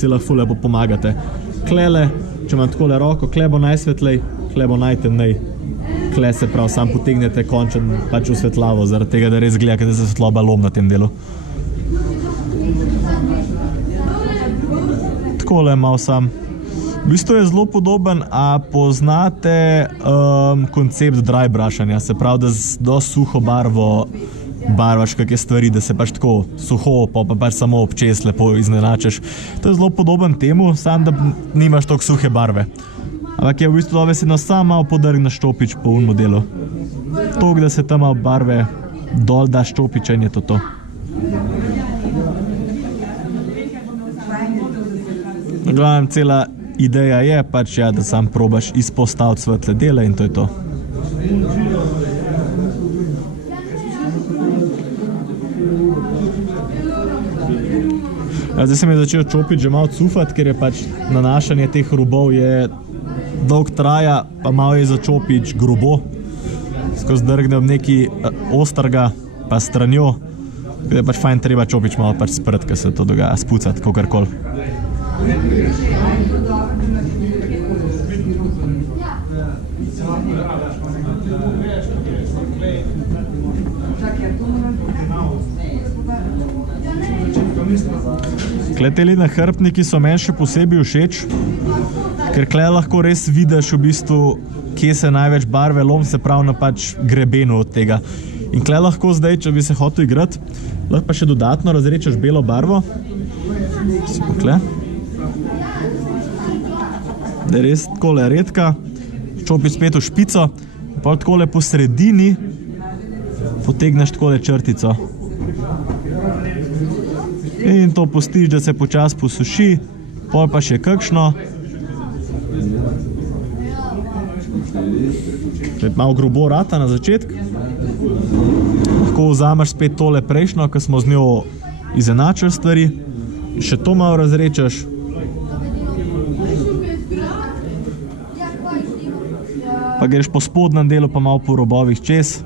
si lahko lepo pomagate. Klele, če imam takole roko, kle bo najsvetlej, kle bo najtemnej. Kle se prav sam potegnete končen pač v svetlavo, zaradi tega, da res gledate, da se svetloba lom na tem delu. Takole malo sam. V bistvu je zelo podoben, a poznate koncept dry brushanja, se pravi, da z dosti suho barvo barvaš kakšne stvari, da se pač tako suho, pa pač samo občes lepo izenačiš. To je zelo podoben temu, samo da nimaš toliko suhe barve. Ampak je v bistvu dobesedno samo malo podrgneš ščopič po unmu delu. Toliko, da se tam malo barve dol da ščopiča in je to. V glavnem cela ideja je pač, ja, da sam probaš izpostaviti svetle dele in to je to. Zdaj se mi je začel čopiti že malo cufati, ker je pač nanašanje teh robov je dolg traja, pa malo je začopič grobo. Skozi drgnem neki ostrga, pa stranjo, da je pač fajn treba čopič malo pač sprt, ker se to dogaja, spucati, kakorkoli. Teli nahrbtniki so meni še posebej všeč, ker kle lahko res vidiš v bistvu, kje se največ barve lom, se pravi na pač grebenu od tega. In kle lahko zdaj, če bi se hotel igrati, lahko pa še dodatno razrečeš belo barvo. Si pokle. Da je res takole redka, čopi spet v špico, pa takole po sredini potegneš takole črtico. In to pustiš, da se počas posuši, pol pa še kakšno. Malo grobo rata na začetku. Lahko vzameš spet tole prejšnjo, ko smo z njo izenačili stvari. Še to malo razrečeš. Pa greš po spodnem delu, pa malo po robovih čez.